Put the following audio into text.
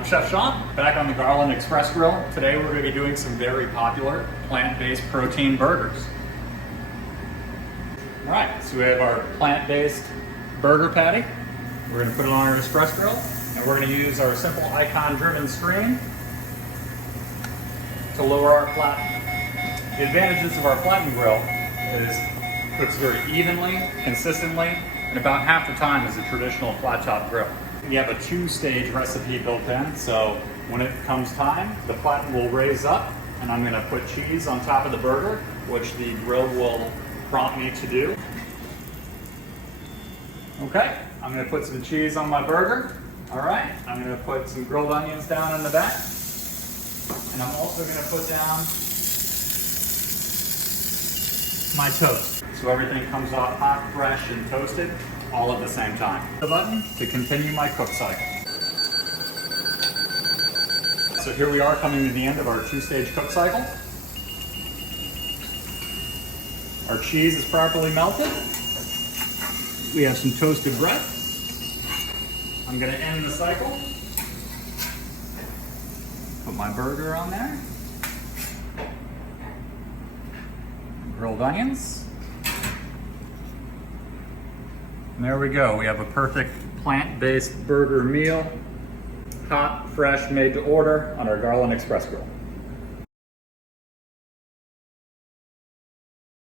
I'm Chef Sean, back on the Garland XPress Grill. Today we're going to be doing some very popular plant-based protein burgers. All right, so we have our plant-based burger patty. We're going to put it on our Express Grill, and we're going to use our simple icon-driven screen to lower our flatten. The advantages of our flatten grill is it cooks very evenly, consistently, and about half the time as a traditional flat top grill. We have a 2-stage recipe built in, so when it comes time, the flatten will raise up, and I'm going to put cheese on top of the burger, which the grill will prompt me to do. Okay, I'm going to put some cheese on my burger. All right, I'm going to put some grilled onions down in the back, and I'm also going to put down my toast. So everything comes out hot, fresh, and toasted all at the same time. The button to continue my cook cycle. So here we are coming to the end of our 2-stage cook cycle. Our cheese is properly melted. We have some toasted bread. I'm going to end the cycle. Put my burger on there. Grilled onions. And there we go. We have a perfect plant-based burger meal. Hot, fresh, made to order on our Garland XPress Grill.